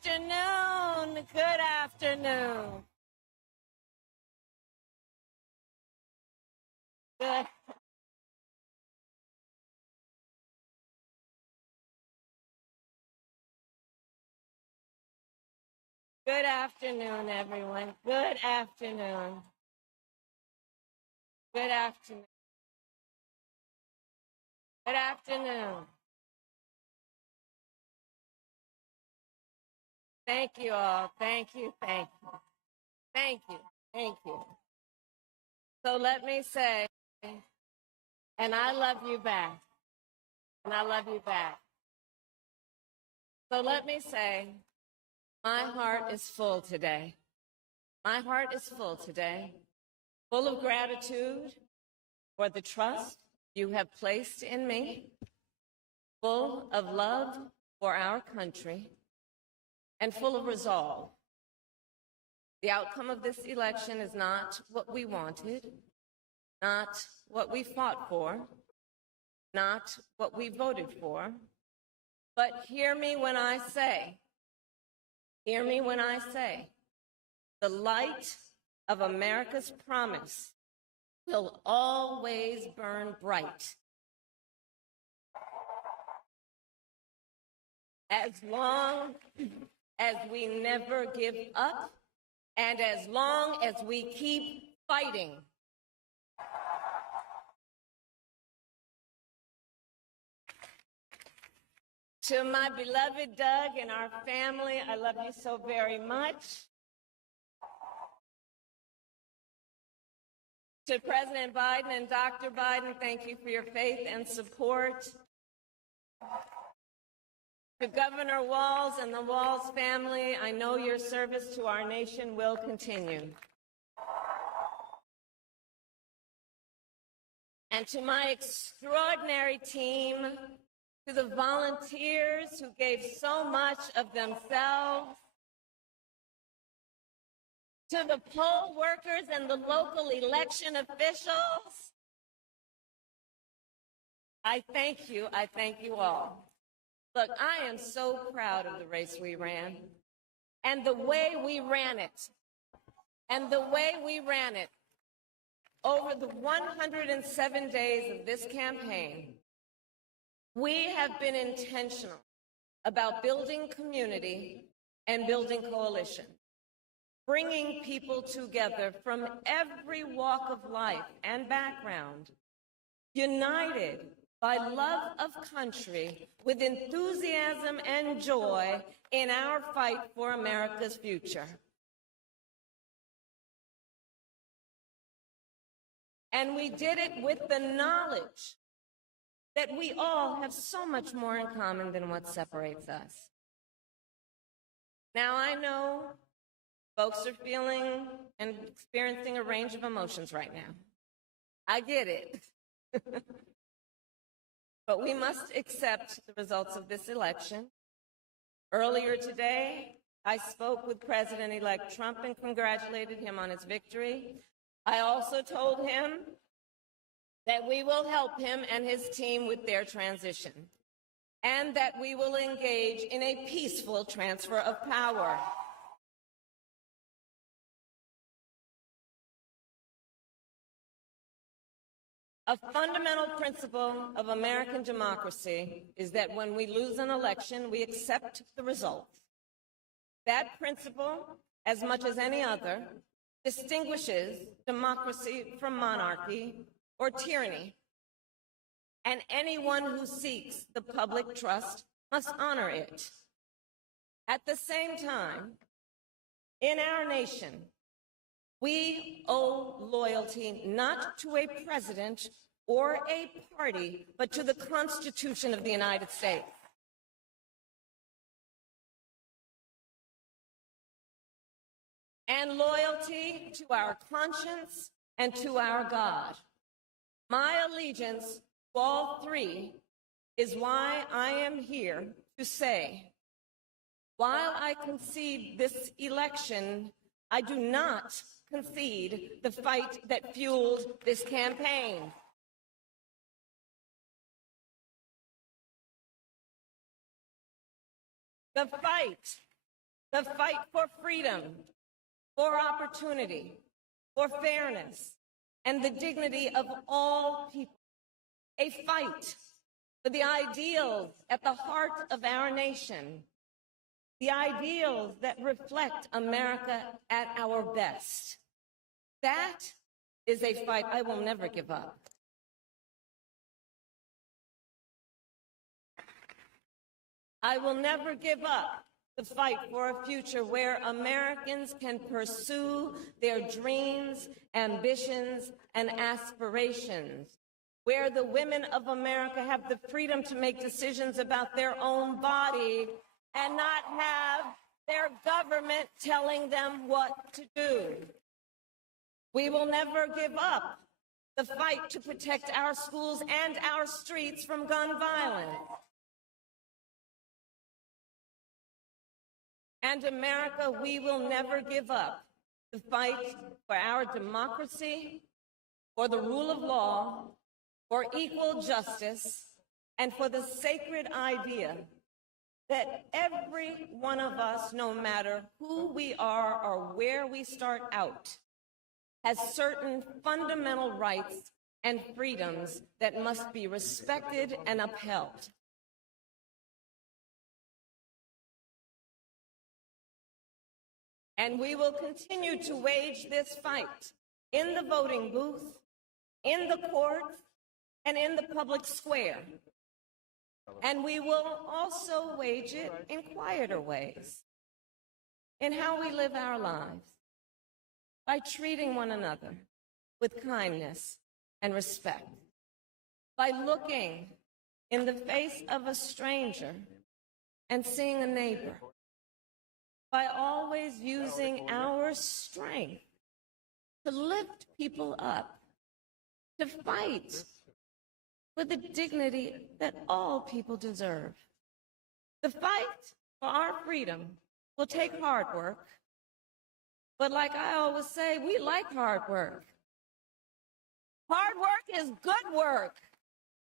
afternoon. Good afternoon. Good. Good afternoon, everyone. Good afternoon. Good afternoon. Good afternoon. Thank you all. Thank you. Thank you. Thank you. Thank you. So let me say, and I love you back. And I love you back. So let me say, my heart is full today. My heart is full today, full of gratitude for the trust you have placed in me, full of love for our country, and full of resolve. The outcome of this election is not what we wanted, not what we fought for, not what we voted for, but hear me when I say, the light of America's promise will always burn bright. As long as we never give up, and as long as we keep fighting. To my beloved Doug and our family, I love you so very much. To President Biden and Dr. Biden, thank you for your faith and support. To Governor Walz and the Walz family, I know your service to our nation will continue. And to my extraordinary team, to the volunteers who gave so much of themselves, to the poll workers and the local election officials, I thank you all. Look, I am so proud of the race we ran and the way we ran it. Over the 107 days of this campaign, we have been intentional about building community and building coalition, bringing people together from every walk of life and background, united by love of country with enthusiasm and joy in our fight for America's future. And we did it with the knowledge that we all have so much more in common than what separates us. Now, I know folks are feeling and experiencing a range of emotions right now. I get it. But we must accept the results of this election. Earlier today, I spoke with President-elect Trump and congratulated him on his victory. I also told him that we will help him and his team with their transition, and that we will engage in a peaceful transfer of power. A fundamental principle of American democracy is that when we lose an election, we accept the results. That principle, as much as any other, distinguishes democracy from monarchy or tyranny. And anyone who seeks the public trust must honor it. At the same time, in our nation, we owe loyalty not to a president or a party, but to the Constitution of the United States. And loyalty to our conscience and to our God. My allegiance to all three is why I am here to say, while I concede this election, I do not concede the fight that fueled this campaign. The fight The fight for freedom, for opportunity, for fairness, and the dignity of all people. A fight for the ideals at the heart of our nation, the ideals that reflect America at our best. That is a fight I will never give up. I will never give up the fight for a future where Americans can pursue their dreams, ambitions, and aspirations, where the women of America have the freedom to make decisions about their own body and not have their government telling them what to do. We will never give up the fight to protect our schools and our streets from gun violence. And America, we will never give up the fight for our democracy, for the rule of law, for equal justice, and for the sacred idea that every one of us, no matter who we are or where we start out, has certain fundamental rights and freedoms that must be respected and upheld. And we will continue to wage this fight in the voting booth, in the courts, and in the public square. And we will also wage it in quieter ways, in how we live our lives, by treating one another with kindness and respect, by looking in the face of a stranger and seeing a neighbor, by always using our strength to lift people up, to fight for the dignity that all people deserve. The fight for our freedom will take hard work, but like I always say, we like hard work. Hard work is good work.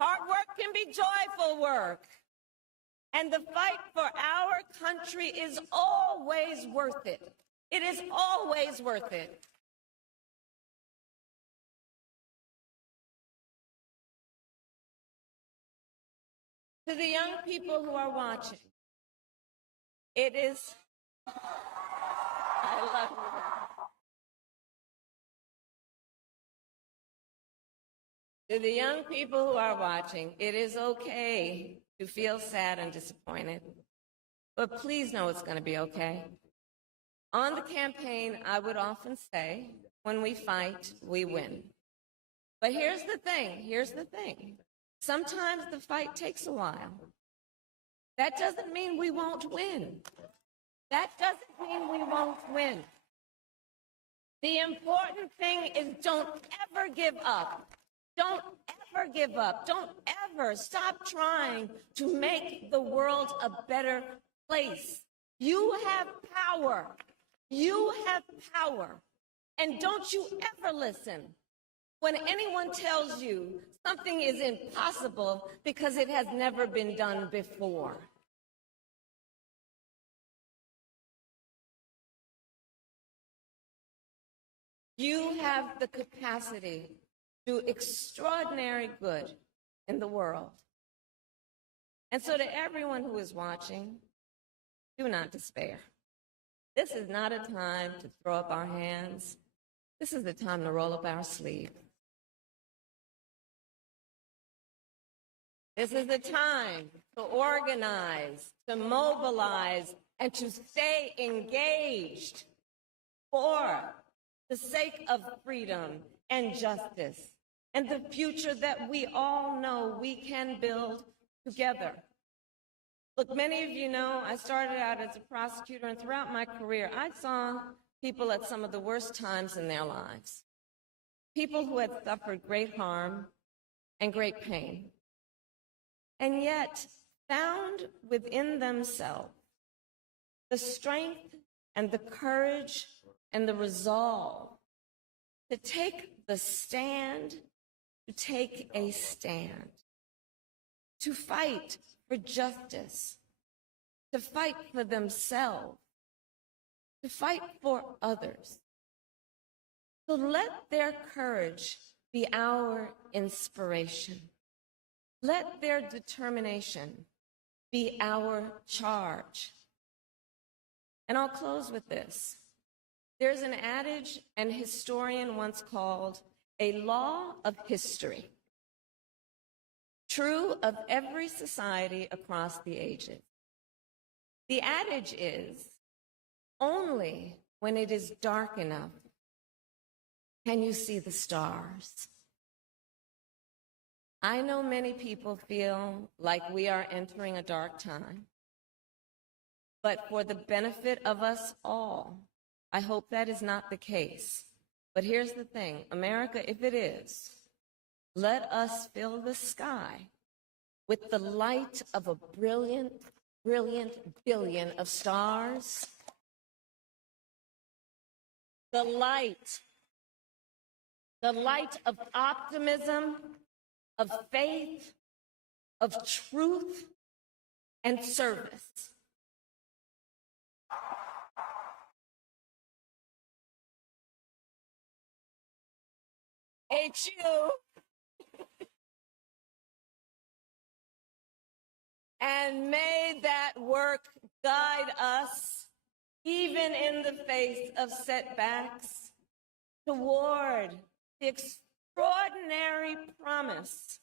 Hard work can be joyful work. And the fight for our country is always worth it. It is always worth it. To the young people who are watching, it is, I love you. To the young people who are watching, it is okay to feel sad and disappointed, but please know it's going to be okay. On the campaign, I would often say, when we fight, we win. But here's the thing. Sometimes the fight takes a while. That doesn't mean we won't win. That doesn't mean we won't win. The important thing is don't ever give up. Don't ever give up. Don't ever stop trying to make the world a better place. You have power. You have power. And don't you ever listen when anyone tells you something is impossible because it has never been done before. You have the capacity to do extraordinary good in the world. And so to everyone who is watching, do not despair. This is not a time to throw up our hands. This is the time to roll up our sleeves. This is the time to organize, to mobilize, and to stay engaged for the sake of freedom and justice and the future that we all know we can build together. Look, many of you know I started out as a prosecutor, and throughout my career, I saw people at some of the worst times in their lives. People who had suffered great harm and great pain, and yet found within themselves the strength and the courage and the resolve to take the stand, to take a stand, to fight for justice, to fight for themselves, to fight for others. So let their courage be our inspiration. Let their determination be our charge. And I'll close with this. There's an adage an historian once called a law of history, true of every society across the ages. The adage is, only when it is dark enough can you see the stars. I know many people feel like we are entering a dark time, but for the benefit of us all, I hope that is not the case. But here's the thing, America, if it is, let us fill the sky with the light of a brilliant, brilliant billion of stars. The light of optimism, of faith, of truth, and service. HU. And may that work guide us, even in the face of setbacks, toward the extraordinary promise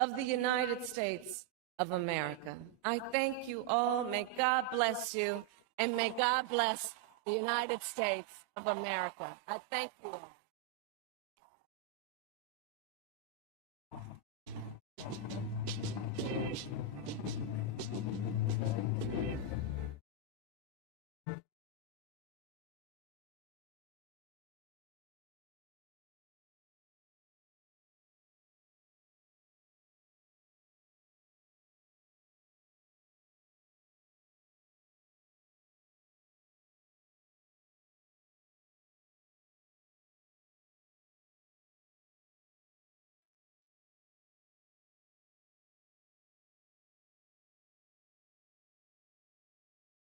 of the United States of America. I thank you all. May God bless you, and may God bless the United States of America. I thank you all.